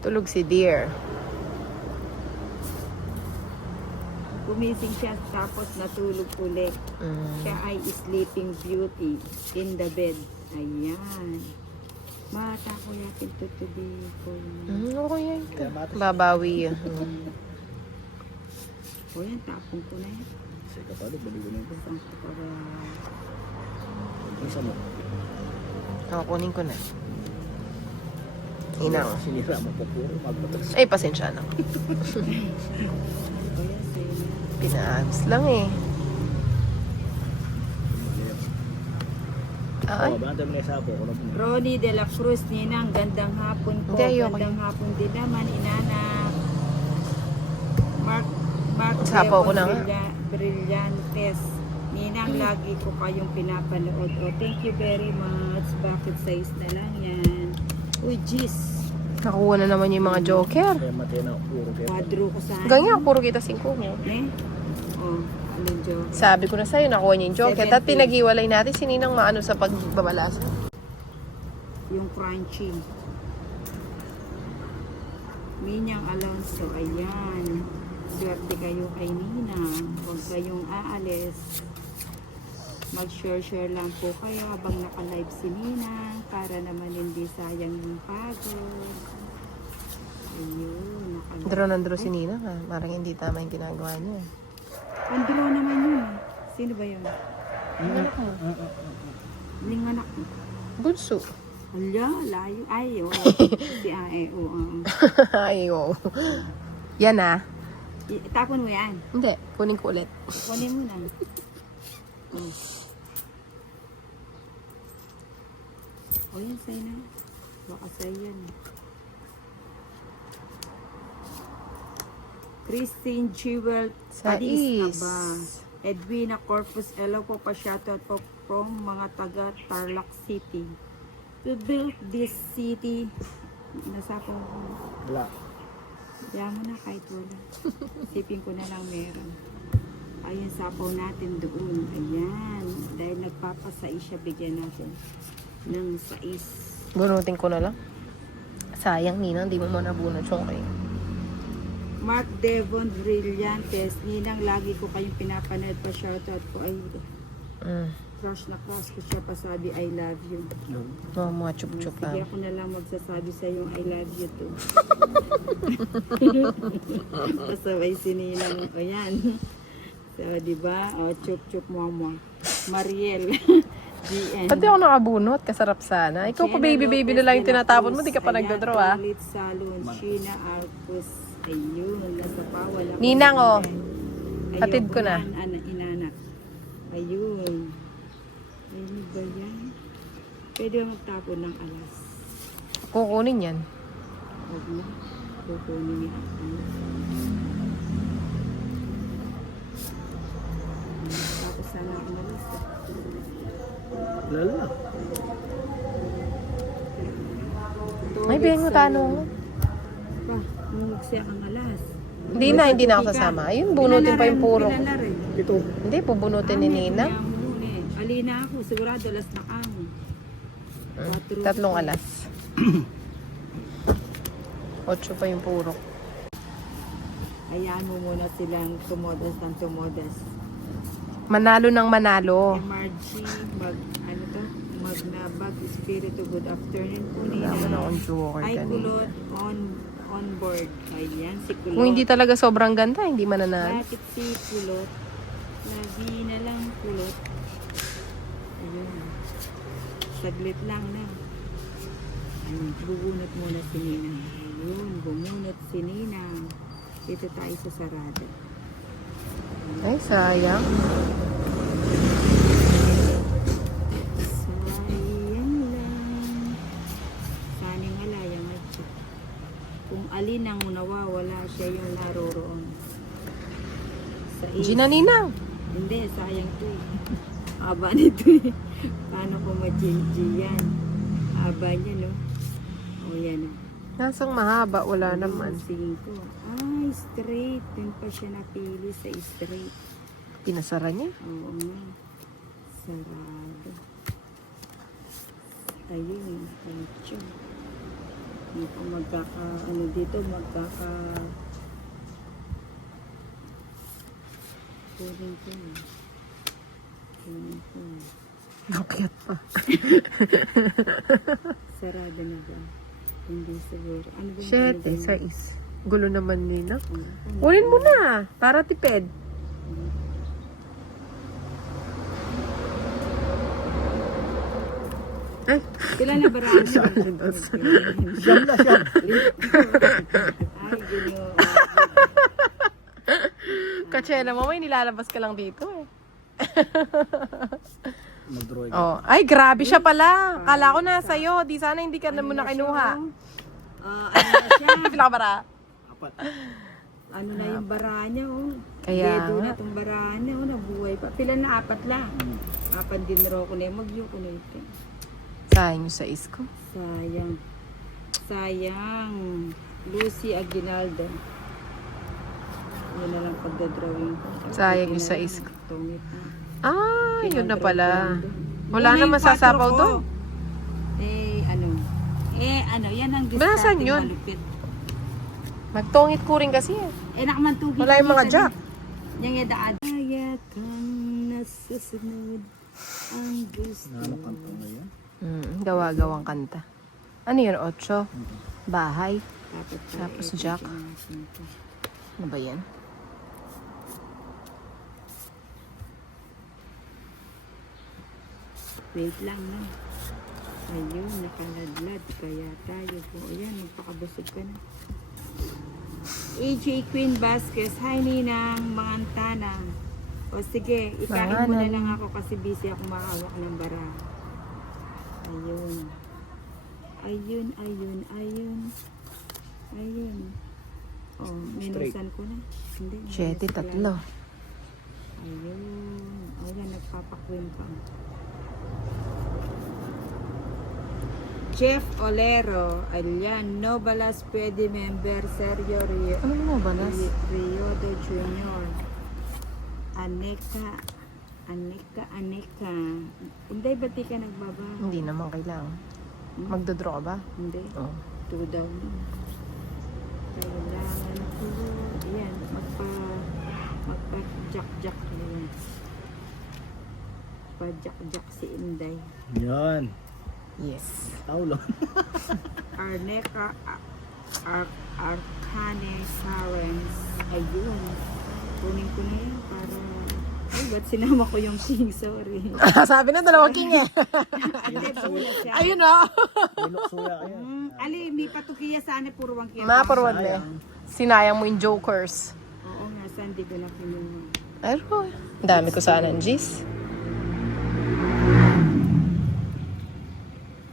Tulog si Dear. Gumising siya tapos natulog ulit. Siya ay sleeping beauty in the bed. Ayan. Mata ko yakin tutubi ko. Okay yan. Babawi yan. O yan, tapong ko na yan. Sige pa, balik ko na ito. Saan ko para... Isa mo. Kunin ko na. Inang. Sinira mo po puro magpatas. Ay, pasensya na. O yan, sa'yo na. Pinaayos lang eh. Ay. Oh, banta mo na isa po. Ronnie de la Cruz, Ninang, gandang hapon po. Hindi, ayoko Gandang hapon din naman, inanak. Mark Sapaw ko na nga. Brillantes. Ninang, lagi ko kayong pinapanood. Oh, thank you very much. Bakit size na lang yan? Uy, jeez. Nakuha na naman yung mga joker. Kaya matay na puro kaya. Quadro ko sana. Ganyan, puro kita 5 mo. Eh? Oh, anong joke? Sabi ko na sa'yo, nakuha niya yung joker. At 70. pinag-iwalay natin, sininang maano sa pagbabalasa. Yung crunchy. Minyang Alonso, ayan. Swerte kayo kay Nina. Huwag kayong aalis. Mag-share-share lang po kayo habang naka-live si Nina para naman hindi sayang yung pagod. Ayun, naka-live. Draw ng draw si Nina. Ha? Parang hindi tama yung ginagawa niya. Ang draw naman yun. Sino ba yun? Anak mo. Linganak mo. Bunso. Hala, layo. Ay, oh. Si Ae, oo. Ay, wow. Yan ah. Tapon mo yan. Hindi, kunin ko ulit. Kunin mo na. Oh. O yan, sa'yo na. Baka sa'yo yan. Christine Jewel Alis na ba? Edwina Corpus, hello po pa shoutout po from mga taga Tarlac City. To build this city, nasa po. Wala. Kaya mo na kahit wala. Sipin ko na lang meron. Ayun, sapaw natin doon. Ayan. Dahil nagpapasais siya, bigyan natin ng sais. Bunutin ko na lang. Sayang, Nina, hindi mo nabunot yung kayo. Mark Devon Brillantes. Ninang, lagi ko kayong pinapanood pa. Shoutout ko. Ay, crush na crush ko siya. Pasabi, I love you. Oh, mga chup-chup Sige, lang. ako na lang magsasabi sa yung I love you too. Pasabay si Ninang. O yan. So, di ba? O, chup-chup mo. Mariel. GN. Pati ako nakabunot, kasarap sana. Ikaw pa baby na lang yung tinatapon mo, di ka pa nagdodraw ah. Toilet Salon, Sheena Arcus. Ayun, nasa pawal ako. Ninang, oh. Ayun, Hatid ko na. Inanak. Ayun. Ayun ba yan? Pwede ba magtapon ng alas? Kukunin yan. Huwag mo. Kukunin niya ako. Tapos sana ako malas. Lala. May biyan mo tanong. Pa, siya ang alas. Hindi na ako sasama. Ayun, bunutin pa yung puro. Pinalar eh. Ito. Hindi, pubunutin ni Nina. Alina ako, sigurado alas na kamo. 3 alas. 8 pa yung puro. Hayaan mo muna silang tumodas ng tumodas. Manalo ng manalo. MRG, magnabag, espiritu, good afternoon po nila. Wala mo na akong joker Ay, kanina. kulot, on board. Ayan, si kulot. Kung hindi talaga sobrang ganda, hindi mananalo. Bakit si kulot? Sabi na lang kulot. Ayun. Saglit lang na. Ayun, bubunot muna si Nina. Ayun, bumunot si Nina. Dito tayo sa sarado. Ay, sayang. Sayang lang. Saning alayang at kung alin ang nawawala, siya yung naroroon. Sa Gina Ninang. Hindi, sayang to eh. Aba nito eh. Paano ko ma-GG yan? Aba niya, no? O yan o. Nasang mahaba, wala naman. 5. Ay, straight. Doon pa siya napili sa straight. Pinasara niya. Oo nga. Sarado. Ayun, pecho. Ano dito, kunin ko. Nakyat pa. Sarado na ba? Hindi siguro. Ano ba? 7, 6. Gulo naman nina. Kunin mo na, para tipid. Ay, Kailan na baraan? Siyam na siyam. Ay, ginoo. katsena mo, may nilalabas ka lang dito eh. Mag-drawing. Oh, ay, grabe siya pala. Kala ko nasa iyo. Di sana hindi ka na muna kinuha. Ano na siya? Pinakabara. Apat. Ano na yung bara niya, oh. Kaya Dedo nga. na itong bara niya, oh. Nabuhay pa. Pila na 4 lang. 4 din raw ko na yung mag-view ko na ito. Sayang yung 6 ko. Sayang. Sayang. Lucy Aguinaldo. Yun na lang pagdadrawing ko. Sayang yung Ito na 6 ko. lang. Tungit na. Ah, yun na Pinadraw pala. ko lang doon. Wala Yan na yung masasapaw 4 ko. doon. Yan ang gusto Nasaan natin yun? malupit. Magtongit ko rin kasi eh. Nakamantugin. Wala yung mga jack. Yung edad. Kaya kang nasusunod ang gusto. Nanakanta ngayon. Gawa-gawang kanta. Ano yun, 8? Bahay. Tapos jack. Ano ba yan? Wait lang na. Ayun, nakaladlad. Kaya tayo po. Ayan, magpakabusog ka na. AJ Queen Vasquez. Hi, Ninang. Mga antana. O sige, ikain mo na lang ako kasi busy ako makahawak ng bara. Ayun. Ayun, ayun, ayun. Ayun. Oh, minusan ko na. Hindi. 7, 3. Ayun. Ayun, nagpapakwin pa. Jeff Olero, ayan, Novalas pwede member, Sergio Rio, Ano mo ba, Nas? Riodo Jr. Aneka. Hindi, ba't di ka nagbaba? Hindi naman kailangan. Magdodraw ka ba? Hindi, Oo. 2 daw na. Kailangan ko, ayan, magpa-jack-jack na yan. Pa-jack-jack si Inday. Yan. Yes. Taulo. Arneka Arcane Sarens. Ayun. Kunin ko na yan para... Ay, ba't sinama ko yung king? Sorry. Sabi na, 2 king eh. Ate, bulat siya. Ayun o. Ilok suya kayo. Ali, may patukiya sana puro wang kaya. Maparwad na eh. Sinayang mo yung jokers. Oo nga, saan di ko na kinuha. Pero, dami ko sana ng G's.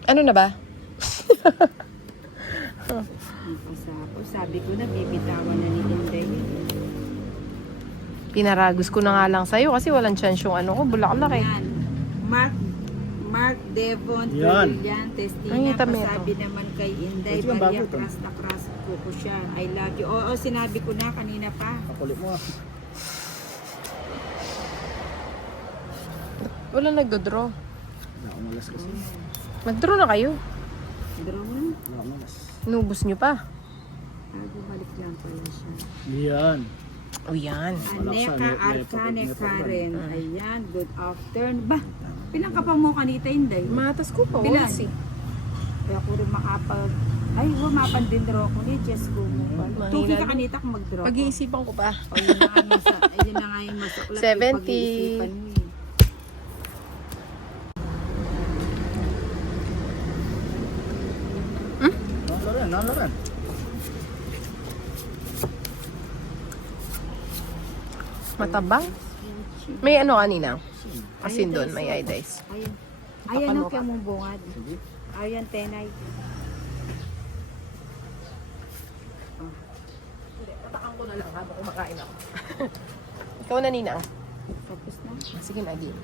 Ano na ba? Pasapo. Sabi ko na, bibitawan na ni Inday. Pinaragos ko na nga lang sa'yo kasi walang chance yung ano ko, bulaklak eh. Yan. Mark Devon Yan. Brillantes. Ay, Tina, tama pasabi naman kay Inday. Ito yung Bariya, bago ito. crush na crush ko siya. I love you. Oo, sinabi ko na kanina pa. Kakulit mo. Wala nagdodraw. Nakamalas kasi. Mag-draw na kayo. Draw mo na. Nakamalas. Inubos nyo pa. Bumalik lang pala siya. Yan. O yan. Aneka Arcane Karen. Ayan, good afternoon. Ba, pilang ka pa mo kanita, Inday? Matas ko pa. Bilan? Bilan? Kaya ako rin makapag... Ay, humapan din draw ko ni Jess ko mo. Mahina Tuki ka din. kanita kung mag-draw ko. Pag-iisipan ko pa. O, yun na nga yung ayun na nga yung masaklat. 70. Yung pag-iisipan mo eh. Nalaran. Matabang. May ano kanina? Asin doon, may iodize. Ayan. Ayan ang kaya mong bungad. Ayan, tenay. Tatakang ko na lang habang kumakain ako. Ikaw na, Nina. Tapos na. Sige na, again.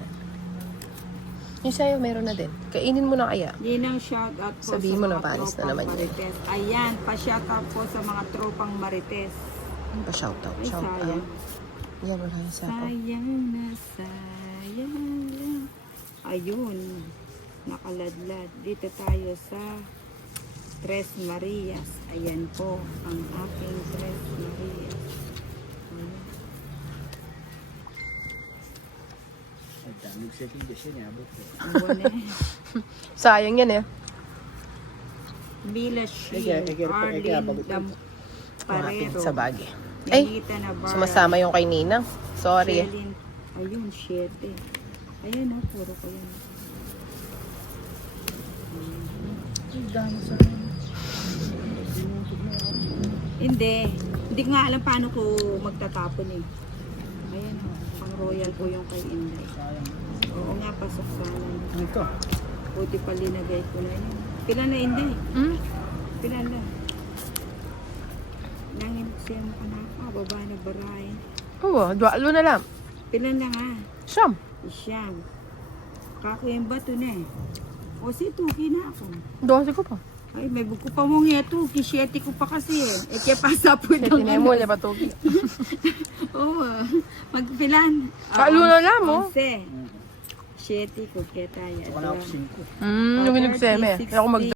Yung sa'yo, meron na din. Kainin mo na kaya. Yan ang shout out po Sabihin sa mo na, mga panis na tropang naman yun. Marites. Ayan, pa-shout out po sa mga tropang Marites. Ano ba shoutout? Ay, Shoutout. sayang. Yan, wala yung sapaw. Sayang na sayang. Ayun. Nakaladlad. Dito tayo sa Tres Marias. Ayan po ang aking Tres Marias. Ayan. Ay, dami second dish yan. Abot ko. Ang buwan eh. Sayang yan eh. Mila Sheen, Arlene Dam Kumapit Parero, sa bagay. Ay, Nenita Navarro, sumasama yung kay Ninang. Sorry. Shelin, ayun, 7. Ayan o, puro ko yan. Ay, dami sa... Hindi ko nga alam paano ko magtatapon eh. Ayan o, pang royal ko yung kay Inday. Sayang. Oo nga, pasok sana. Dito. Buti pa linagay ko na yun. Pila na Inday? Hmm? Pila na? Nangin siya mo ka na ako, baba na baray. Oo, duwalo na lang. Pila na nga? Siyam. Siyam. Kako yung bato na eh. O si Tuki na ako. 12 ko pa. Ay, may buko pa mong ito. Kisyete ko pa kasi eh. E kaya pasa po Kasi itong tinemo, le batugi. Oo. Magpilan. Kalo na lang, oh. 11. 7 ko kaya tayo. Wala ako 5. Hmm, yung binugseme. Kaya ako mag